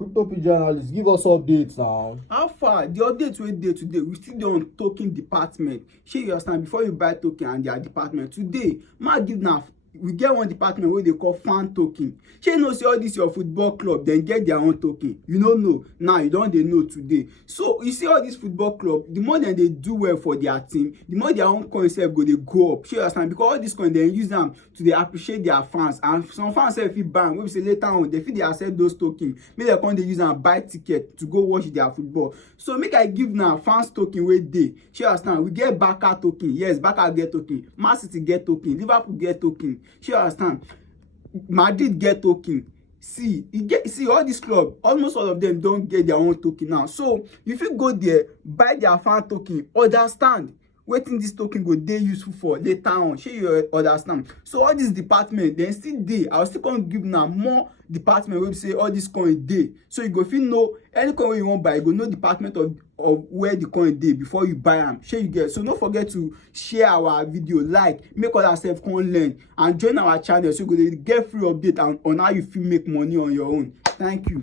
Crypto journalists, give us updates now. How far? The update wey dey today, we still dey on token department. Shey you understand? Before you buy token and their department today, we get one department wey dey call fan token. Shey you know say all this your football club dem get their own token? You no know, now you don dey know today. So you see all this football club, the more dem dey do well for their team, the more their own coin sef go dey go up. Shey you understand? Because all this coin dem use am to dey appreciate their fans, and some fans sef fit buy am wey be say later on dem fit dey accept those tokens make dem come dey use am buy ticket to go watch their football. So make I give now fans token wey dey. Shey you understand? We get Barca token. Yes, Barca get token. Man City get token. Liverpool get token. Shey you understand? Madrid get token. See all this club, almost all of them don get their own token now. So you fit go there, buy their fan token, understand wetin this token go dey useful for later on. Shey you understand? So all this department dem still dey. I will still come give now more department wey be say all this coin dey, so you go fit know any coin wey you wan buy. You go know department of where the coin dey before you buy am. Shey you get? So no forget to share our video, like, make others sef come learn, and join our channel so you go dey get free update on how you fit make money on your own. Thank you.